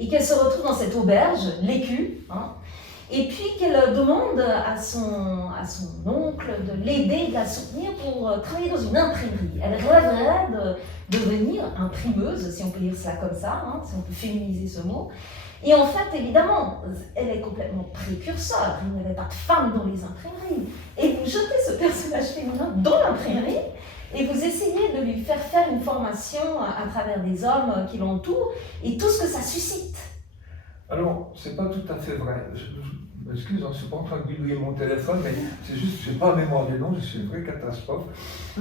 et qu'elle se retrouve dans cette auberge, l'Écu, hein, et puis qu'elle demande à son oncle de l'aider, de la soutenir pour travailler dans une imprimerie. Elle rêverait de devenir imprimeuse, si on peut dire cela comme ça, hein, si on peut féminiser ce mot. Et en fait, évidemment, elle est complètement précurseur. Il n'y avait pas de femmes dans les imprimeries. Et vous jetez ce personnage féminin dans l'imprimerie et vous essayez de lui faire une formation à travers des hommes qui l'entourent et tout ce que ça suscite. Alors, c'est pas tout à fait vrai. Excuse, je ne suis pas en train de bidouiller mon téléphone, mais c'est juste que je n'ai pas mémoire des noms, je suis une vraie catastrophe.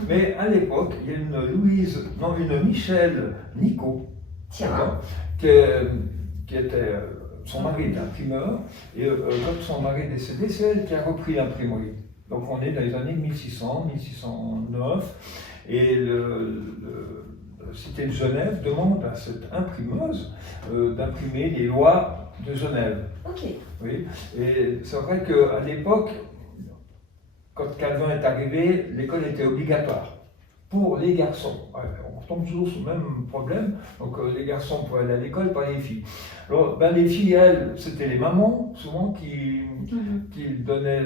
Mais à l'époque, il y a une Michel Nicot, qui était, son mari était imprimeur, et quand son mari est décédé, c'est elle qui a repris l'imprimerie. Donc on est dans les années 1600, 1609, et le Cité de Genève demande à cette imprimeuse d'imprimer les lois de Genève. Ok. Oui, et c'est vrai qu'à l'époque, quand Calvin est arrivé, l'école était obligatoire pour les garçons. On retombe toujours sur le même problème, donc les garçons pouvaient aller à l'école, pas les filles. Alors, les filles, elles, c'était les mamans, souvent, qui donnaient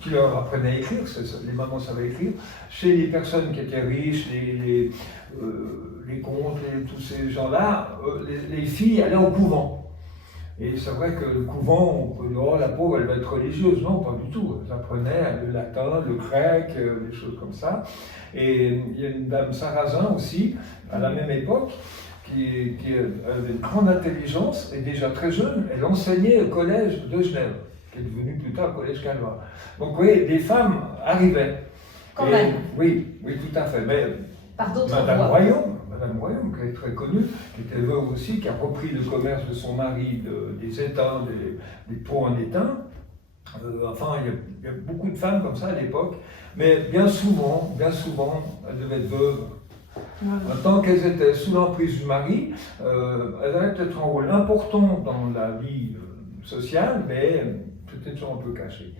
qui leur apprenaient à écrire, les mamans savaient écrire. Chez les personnes qui étaient riches, les comtes, tous ces gens-là, les filles allaient au couvent. Et c'est vrai que le couvent, on peut dire, oh la pauvre, elle va être religieuse. Non, pas du tout. Elle apprenait le latin, le grec, des choses comme ça. Et il y a une dame sarrasin aussi, à la même époque, qui avait une grande intelligence et déjà très jeune, elle enseignait au collège de Genève, qui est devenu plus tard le collège Calvin. Donc oui, des femmes arrivaient. Quand même. Oui, tout à fait. Mais Par d'autres Madame voies. Royaume, qui est très connue, qui était veuve aussi, qui a repris le commerce de son mari des étains, des pots en étain. Enfin, il y a beaucoup de femmes comme ça à l'époque, mais bien souvent, elles devaient être veuves. En tant qu'elles étaient sous l'emprise du mari, elles avaient peut-être un rôle important dans la vie sociale, mais c'était toujours un peu caché.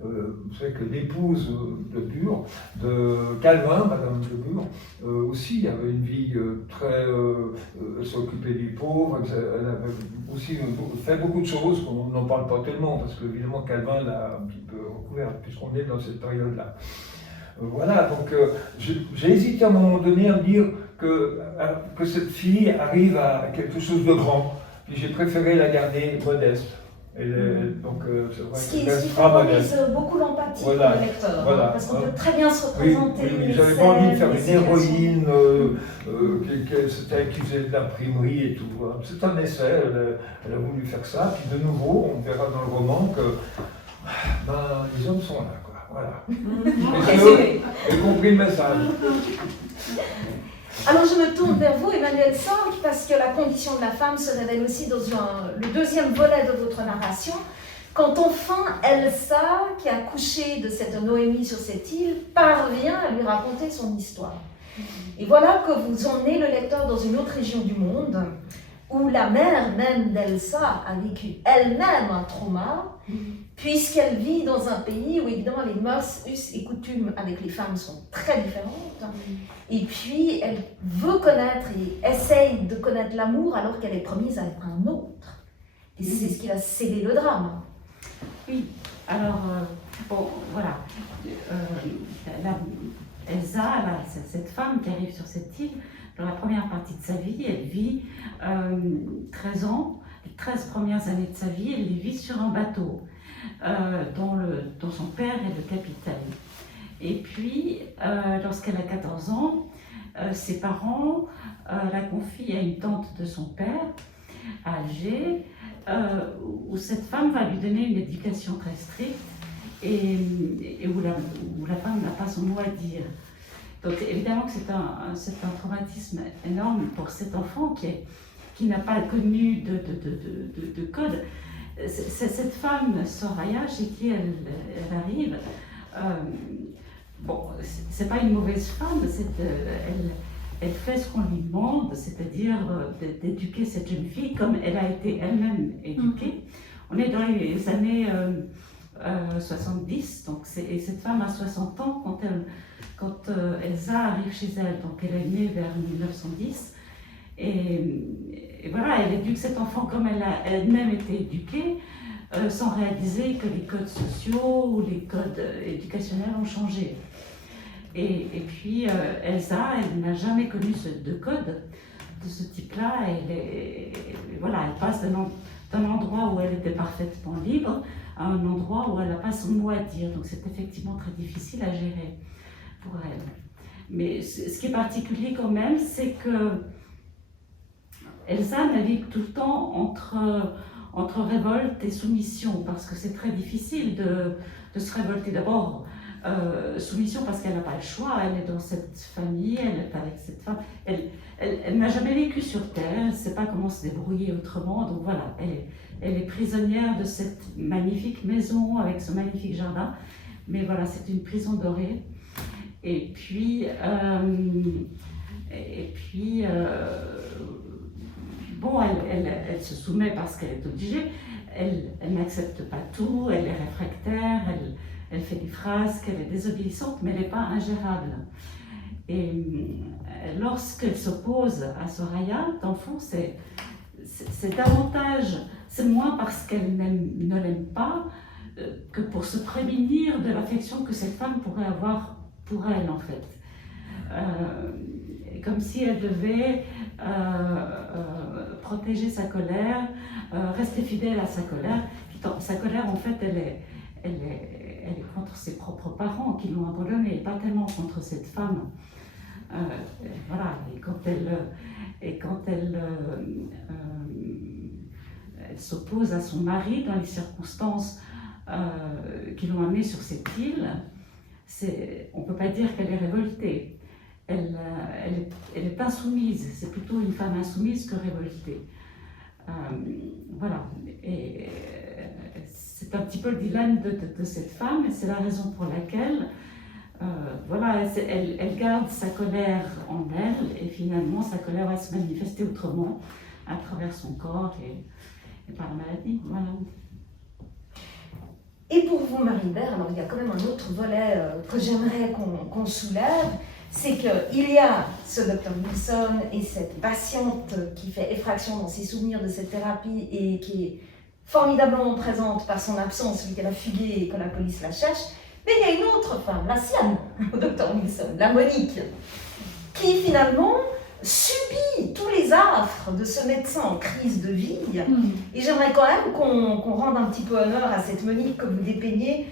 Vous savez que l'épouse de Bure, de Calvin, Madame de Bure, aussi avait une vie très... elle s'occupait des pauvres, elle avait aussi fait beaucoup de choses qu'on n'en parle pas tellement, parce que évidemment Calvin l'a un petit peu recouvert, puisqu'on est dans cette période-là. Voilà, donc j'ai hésité à un moment donné à me dire que cette fille arrive à quelque chose de grand, puis j'ai préféré la garder modeste. Donc, c'est vrai Ce qui favorise beaucoup l'empathie pour le lecteur, voilà. Parce qu'on peut très bien se représenter. Oui, j'avais pas envie de faire une héroïne qui faisait de l'imprimerie et tout. C'est un essai, elle a voulu faire ça, puis de nouveau, on verra dans le roman que les hommes sont là, quoi. Voilà. J'ai compris le message. Alors je me tourne vers vous, Emmanuel Sorg, parce que la condition de la femme se révèle aussi dans le deuxième volet de votre narration. Quand enfin Elsa, qui a accouché de cette Noémie sur cette île, parvient à lui raconter son histoire. Et voilà que vous emmenez le lecteur dans une autre région du monde, où la mère même d'Elsa a vécu elle-même un trauma, puisqu'elle vit dans un pays où évidemment les mœurs, us et coutumes avec les femmes sont très différentes. Et puis elle veut connaître et essaye de connaître l'amour alors qu'elle est promise à un autre. Et c'est ce qui va sceller le drame. Oui, alors, bon, voilà. Elsa, cette femme qui arrive sur cette île, dans la première partie de sa vie, elle vit 13 ans, les 13 premières années de sa vie, elle les vit sur un bateau, dont son père est le capitaine. Et puis, lorsqu'elle a 14 ans, ses parents la confient à une tante de son père, à Alger, où cette femme va lui donner une éducation très stricte et où la femme n'a pas son mot à dire. Donc évidemment que c'est un traumatisme énorme pour cet enfant qui n'a pas connu de code. Cette femme, Soraya, chez qui elle arrive, bon, c'est pas une mauvaise femme, elle fait ce qu'on lui demande, c'est-à-dire d'éduquer cette jeune fille comme elle a été elle-même éduquée. On est dans les années 70, donc et cette femme a 60 ans quand Elsa arrive chez elle, donc elle est née vers 1910. Et voilà, elle éduque cet enfant comme elle a elle-même été éduquée, sans réaliser que les codes sociaux ou les codes éducationnels ont changé. Et puis Elsa, elle n'a jamais connu de code de ce type-là. Voilà, elle passe d'un endroit où elle était parfaitement libre à un endroit où elle n'a pas son mot à dire. Donc c'est effectivement très difficile à gérer pour elle. Mais ce qui est particulier quand même, c'est que Elsa navigue tout le temps entre révolte et soumission, parce que c'est très difficile de se révolter. D'abord, soumission parce qu'elle n'a pas le choix, elle est dans cette famille, elle est avec cette femme, elle n'a jamais vécu sur Terre, elle ne sait pas comment se débrouiller autrement, donc voilà, elle est prisonnière de cette magnifique maison avec ce magnifique jardin, mais voilà, c'est une prison dorée. Et puis bon, elle se soumet parce qu'elle est obligée, elle n'accepte pas tout, elle est réfractaire, elle fait des phrases, qu'elle est désobéissante, mais elle n'est pas ingérable. Et lorsqu'elle s'oppose à Soraya, dans le fond, c'est davantage, c'est moins parce qu'elle ne l'aime pas que pour se prémunir de l'affection que cette femme pourrait avoir pour elle, en fait. Comme si elle devait protéger sa colère, rester fidèle à sa colère. Sa colère, en fait, elle est contre ses propres parents qui l'ont abandonnée, et pas tellement contre cette femme. Voilà, et quand elle s'oppose à son mari dans les circonstances qui l'ont amenée sur cette île, on ne peut pas dire qu'elle est révoltée. Elle est insoumise, c'est plutôt une femme insoumise que révoltée. Voilà, et c'est un petit peu le dilemme de cette femme, et c'est la raison pour laquelle voilà, elle garde sa colère en elle, et finalement sa colère va se manifester autrement à travers son corps et par la maladie. Voilà. Et pour vous, Marie-Hébert, alors il y a quand même un autre volet que j'aimerais qu'on soulève, c'est qu'il y a ce Dr Wilson et cette patiente qui fait effraction dans ses souvenirs de cette thérapie et qui est formidablement présente par son absence, vu qu'elle a fugué et que la police la cherche. Mais il y a une autre femme, la sienne, au Dr Wilson, la Monique, qui finalement subit tous les affres de ce médecin en crise de vie. Et j'aimerais quand même qu'on rende un petit peu honneur à cette Monique que vous dépeignez,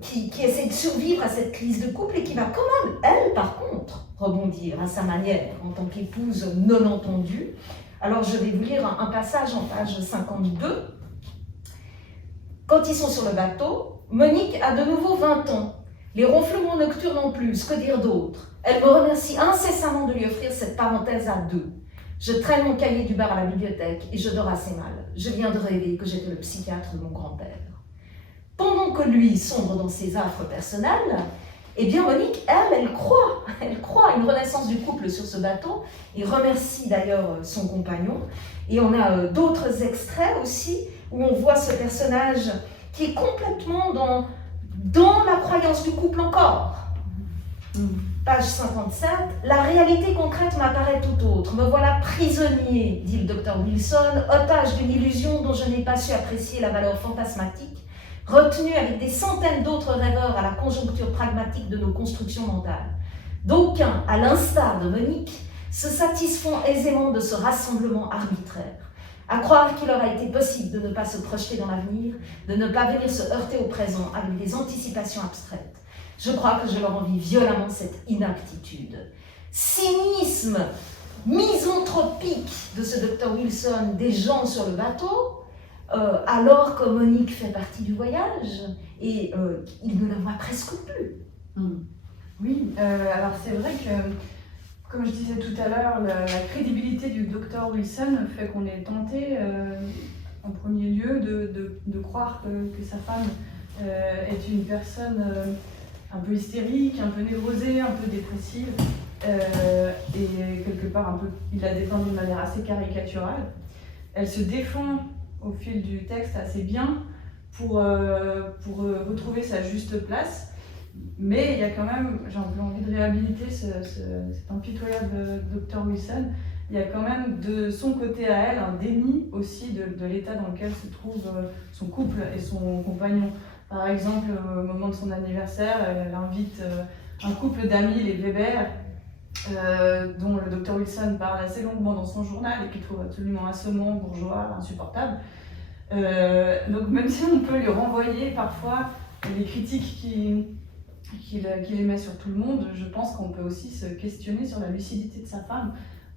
qui essaie de survivre à cette crise de couple et qui va quand même, elle, par contre, rebondir à sa manière en tant qu'épouse non entendue. Alors je vais vous lire un passage en page 52. Quand ils sont sur le bateau, Monique a de nouveau 20 ans. Les ronflements nocturnes en plus, que dire d'autre? Elle me remercie incessamment de lui offrir cette parenthèse à deux. Je traîne mon cahier du bar à la bibliothèque et je dors assez mal. Je viens de rêver que j'étais le psychiatre de mon grand-père. Pendant que lui sombre dans ses affres personnelles, eh bien Monique, elle croit à une renaissance du couple sur ce bateau et remercie d'ailleurs son compagnon. Et on a d'autres extraits aussi où on voit ce personnage qui est complètement dans la croyance du couple encore. Page 57, la réalité concrète m'apparaît tout autre. Me voilà prisonnier, dit le docteur Wilson, otage d'une illusion dont je n'ai pas su apprécier la valeur fantasmatique, retenu avec des centaines d'autres rêveurs à la conjoncture pragmatique de nos constructions mentales. D'aucuns, à l'instar de Monique, se satisfont aisément de ce rassemblement arbitraire. À croire qu'il aura été possible de ne pas se projeter dans l'avenir, de ne pas venir se heurter au présent avec des anticipations abstraites. Je crois que je leur envie violemment cette inaptitude. Cynisme misanthropique de ce Dr Wilson des gens sur le bateau, alors que Monique fait partie du voyage et il ne la voit presque plus. Oui, alors c'est vrai que, comme je disais tout à l'heure, la crédibilité du Dr Wilson fait qu'on est tenté, en premier lieu, de croire que sa femme est une personne un peu hystérique, un peu névrosée, un peu dépressive, et quelque part, il la dépeint d'une manière assez caricaturale. Elle se défend au fil du texte assez bien pour retrouver sa juste place, mais il y a quand même, j'ai un peu envie de réhabiliter cet impitoyable Dr Wilson. Il y a quand même de son côté à elle un déni aussi de l'état dans lequel se trouve son couple et son compagnon. Par exemple, au moment de son anniversaire, elle invite un couple d'amis, les Weber, dont le Dr Wilson parle assez longuement dans son journal et qu'il trouve absolument assommant, bourgeois, insupportable. Donc même si on peut lui renvoyer parfois les critiques qu'il émet sur tout le monde, je pense qu'on peut aussi se questionner sur la lucidité de sa femme.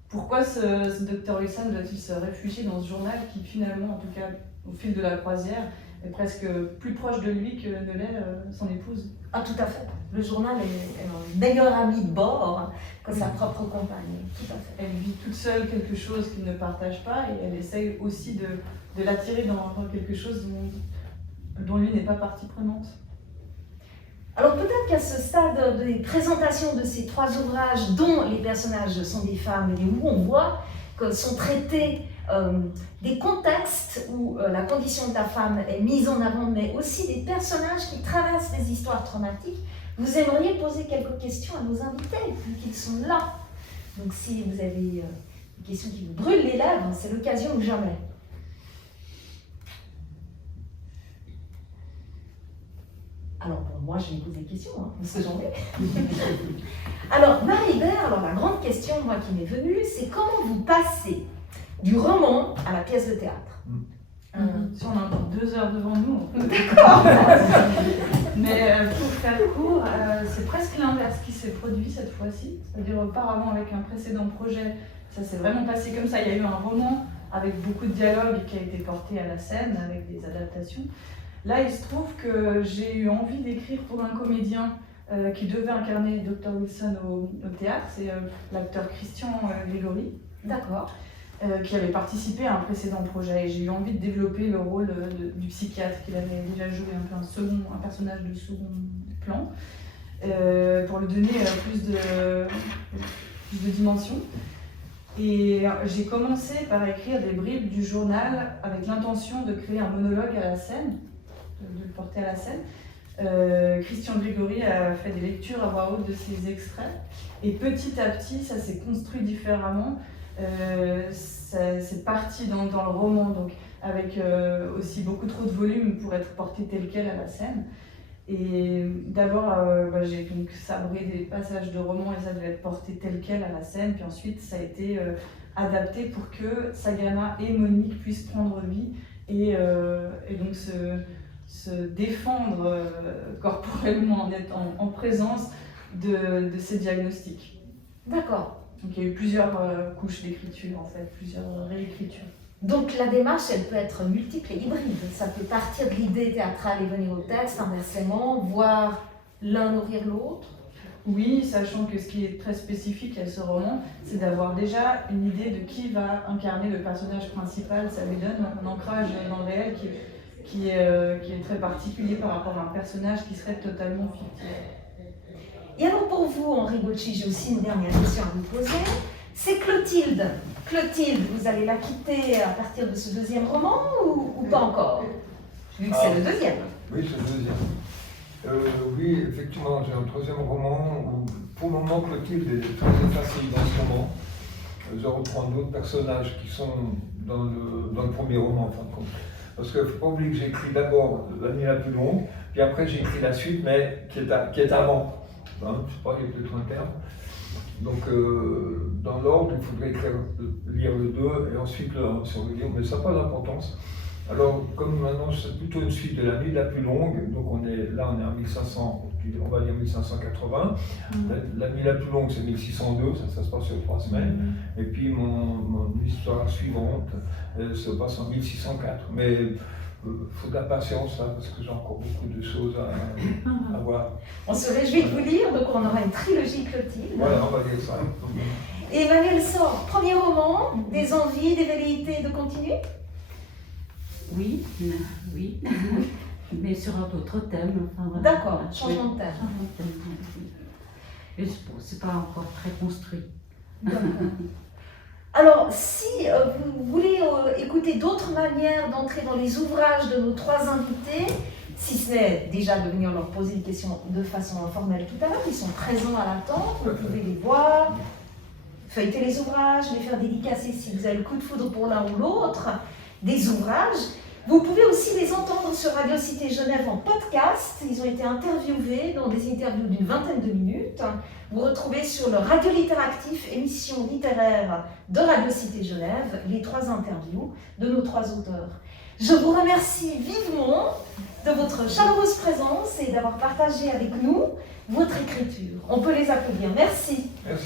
Pourquoi ce Dr Wilson doit-il se réfugier dans ce journal qui finalement, en tout cas au fil de la croisière, est presque plus proche de lui que ne l'est son épouse? Ah, tout à fait. Le journal est un meilleur ami de bord que sa propre compagne. Tout à fait. Elle vit toute seule quelque chose qu'il ne partage pas et elle essaye aussi de l'attirer dans quelque chose dont lui n'est pas partie prenante. Alors peut-être qu'à ce stade des présentations de ces trois ouvrages, dont les personnages sont des femmes et où on voit que sont traités des contextes où la condition de la femme est mise en avant, mais aussi des personnages qui traversent des histoires traumatiques, vous aimeriez poser quelques questions à nos invités, vu qu'ils sont là. Donc si vous avez des questions qui vous brûlent les lèvres, c'est l'occasion ou jamais. Alors bon, moi je vais poser des questions, hein, parce que j'en ai. Alors Marie-Hébert, alors la grande question moi qui m'est venue, c'est comment vous passez du roman à la pièce de théâtre? Si on a encore 2 heures devant nous. D'accord. Mais pour faire court, c'est presque l'inverse qui s'est produit cette fois-ci. C'est-à-dire auparavant avec un précédent projet, ça s'est vraiment passé comme ça. Il y a eu un roman avec beaucoup de dialogues qui a été porté à la scène avec des adaptations. Là, il se trouve que j'ai eu envie d'écrire pour un comédien qui devait incarner Dr. Wilson au théâtre. C'est l'acteur Christian Grégory. D'accord. Qui avait participé à un précédent projet. Et j'ai eu envie de développer le rôle du psychiatre qu'il avait déjà joué, un personnage de second plan, pour lui donner plus de dimension. Et j'ai commencé par écrire des bribes du journal avec l'intention de créer un monologue à la scène, de le porter à la scène. Christian Grégory a fait des lectures à voix haute de ces extraits. Et petit à petit, ça s'est construit différemment. C'est parti dans le roman, donc avec aussi beaucoup trop de volume pour être porté tel quel à la scène. Et d'abord, j'ai donc sabré des passages de roman et ça devait être porté tel quel à la scène. Puis ensuite, ça a été adapté pour que Sagana et Monique puissent prendre vie et donc se défendre corporellement, en étant en présence de ces diagnostics. D'accord. Donc il y a eu plusieurs couches d'écriture, en fait, plusieurs réécritures. Donc la démarche, elle peut être multiple et hybride. Ça peut partir de l'idée théâtrale et venir au texte, inversement, voire l'un nourrir l'autre. Oui, sachant que ce qui est très spécifique à ce roman, c'est d'avoir déjà une idée de qui va incarner le personnage principal. Ça lui donne un ancrage dans le réel qui est très particulier par rapport à un personnage qui serait totalement fictif. Et alors pour vous, Henri Gauchy, j'ai aussi une dernière question à vous poser. C'est Clotilde. Clotilde, vous allez la quitter à partir de ce deuxième roman ou pas encore? Vu que c'est le deuxième. Oui, c'est le deuxième. Oui, effectivement, j'ai un troisième roman où, pour le moment, Clotilde est très effacée dans ce roman. Je reprends d'autres personnages qui sont dans le premier roman, en fin de compte. Parce qu'il ne faut pas oublier que j'ai écrit d'abord La nuit la plus longue, puis après j'ai écrit la suite, mais qui est avant. Hein, je ne sais pas, il y a peut-être un terme. Donc, dans l'ordre, il faudrait lire le 2 et ensuite le 1 sur le livre, mais ça n'a pas d'importance. Alors, comme maintenant c'est plutôt une suite de La nuit la plus longue, donc on est en 1500, on va dire 1580. La nuit la plus longue, c'est 1602, ça se passe sur 3 semaines. Et puis mon histoire suivante se passe en 1604. Mais il faut de la patience là, parce que j'ai encore beaucoup de choses à voir. On se réjouit de vous lire, donc on aura une trilogie Clotilde. Voilà, on va dire ça. Et Emmanuel Sor, premier roman, des envies, des velléités de continuer? Oui, mais sur un autre thème. Enfin, voilà. D'accord, changement de thème. Changement de thème, oui. Et c'est pas encore très construit. Alors, si vous voulez écouter d'autres manières d'entrer dans les ouvrages de nos 3 invités, si ce n'est déjà de venir leur poser une question de façon informelle tout à l'heure, ils sont présents à l'attente, vous pouvez les voir, feuilleter les ouvrages, les faire dédicacer si vous avez le coup de foudre pour l'un ou l'autre des ouvrages. Vous pouvez aussi les entendre sur Radio Cité Genève en podcast. Ils ont été interviewés dans des interviews d'une 20aine de minutes. Vous retrouvez sur le Radio Littératif, émission littéraire de Radio Cité Genève, les 3 interviews de nos 3 auteurs. Je vous remercie vivement de votre chaleureuse présence et d'avoir partagé avec nous votre écriture. On peut les applaudir. Merci. Merci.